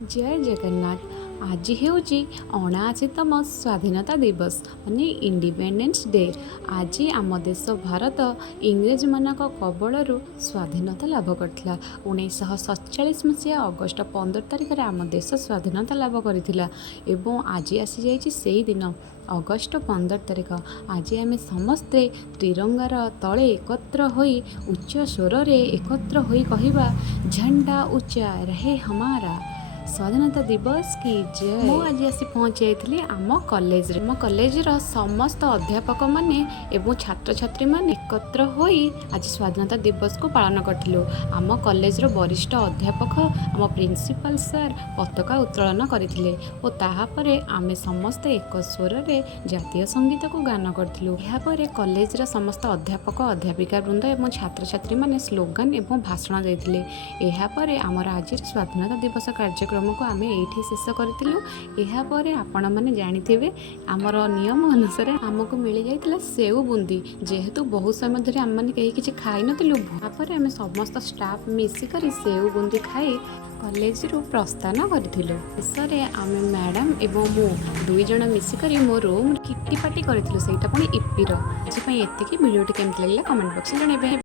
जय जगन्नाथ। आज ହେଉଛି 79तम ସ୍ୱାଧୀନତା ଦିବସ ମାନେ ଇଣ୍ଡିପେଣ୍ଡେନ୍ସ ଡେ। ଆଜି ଆମ ଦେଶ ଭାରତ ଇଂରେଜମାନଙ୍କ କବଳରୁ ସ୍ୱାଧୀନତା ଲାଭ କରିଥିଲା। 1947 ମସିହା ଅଗଷ୍ଟ 15 ତାରିଖରେ ଆମ ଦେଶ ସ୍ୱାଧୀନତା ଲାଭ କରିଥିଲା ଏବଂ ଆଜି ଆସିଯାଇଛି ସେହି ଦିନ ଅଗଷ୍ଟ 15 ତାରିଖ। ଆଜି ଆମେ ସମସ୍ତେ ତ୍ରିରଙ୍ଗାର ତଳେ ଏକତ୍ର ହୋଇ ଉଚ୍ଚ ସ୍ୱରରେ ଏକତ୍ର ହୋଇ କହିବା ଝଣ୍ଡା ଉଚ୍ଚା ରହେ ହମାରା, ସ୍ୱାଧୀନତା ଦିବସ କି ଜୟ। ମୁଁ ଆଜି ଆସି ପହଞ୍ଚି ଯାଇଥିଲି ଆମ କଲେଜରେ। ଆମ କଲେଜର ସମସ୍ତ ଅଧ୍ୟାପକମାନେ ଏବଂ ଛାତ୍ରଛାତ୍ରୀମାନେ ଏକତ୍ର ହୋଇ ଆଜି ସ୍ୱାଧୀନତା ଦିବସକୁ ପାଳନ କରିଥିଲୁ। ଆମ କଲେଜର ବରିଷ୍ଠ ଅଧ୍ୟାପକ ଆମ ପ୍ରିନ୍ସିପାଲ ସାର୍ ପତାକା ଉତ୍ତୋଳନ କରିଥିଲେ ଓ ତାହାପରେ ଆମେ ସମସ୍ତେ ଏକ ସ୍ୱରରେ ଜାତୀୟ ସଙ୍ଗୀତକୁ ଗାନ କରିଥିଲୁ। ଏହାପରେ କଲେଜର ସମସ୍ତ ଅଧ୍ୟାପକ ଅଧ୍ୟାପିକା ବୃନ୍ଦ ଏବଂ ଛାତ୍ରଛାତ୍ରୀମାନେ ସ୍ଲୋଗାନ ଏବଂ ଭାଷଣ ଦେଇଥିଲେ। ଏହାପରେ ଆମର ଆଜିର ସ୍ୱାଧୀନତା ଦିବସ କାର୍ଯ୍ୟକ୍ରମକୁ ଆମେ ଏଇଠି ଶେଷ କରିଥିଲୁ। ଏହାପରେ ଆପଣମାନେ ଜାଣିଥିବେ ଆମର ନିୟମ ଅନୁସାରେ ଆମକୁ ମିଳିଯାଇଥିଲା ସେଉ ବୁନ୍ଦି। ଯେହେତୁ ବହୁତ ସମୟ ଧରି ଆମମାନେ କେହି କିଛି ଖାଇନଥିଲୁ, ତାପରେ ଆମେ ସମସ୍ତ ଷ୍ଟାଫ୍ ମିଶିକରି ସେଉ ବୁନ୍ଦି ଖାଇ କଲେଜରୁ ପ୍ରସ୍ଥାନ କରିଥିଲୁ। ଶେଷରେ ଆମେ ମ୍ୟାଡ଼ାମ୍ ଏବଂ ମୁଁ ଦୁଇ ଜଣ ମିଶିକରି ମୋ ରୁମ୍ କିଟି ପାର୍ଟି କରିଥିଲୁ, ସେଇଟା ପୁଣି ଇପିର। ଆଜି ପାଇଁ ଏତିକି। ଭିଡ଼ିଓଟି କେମିତି ଲାଗିଲା କମେଣ୍ଟ ବକ୍ସରେ ଜଣାଇବେ।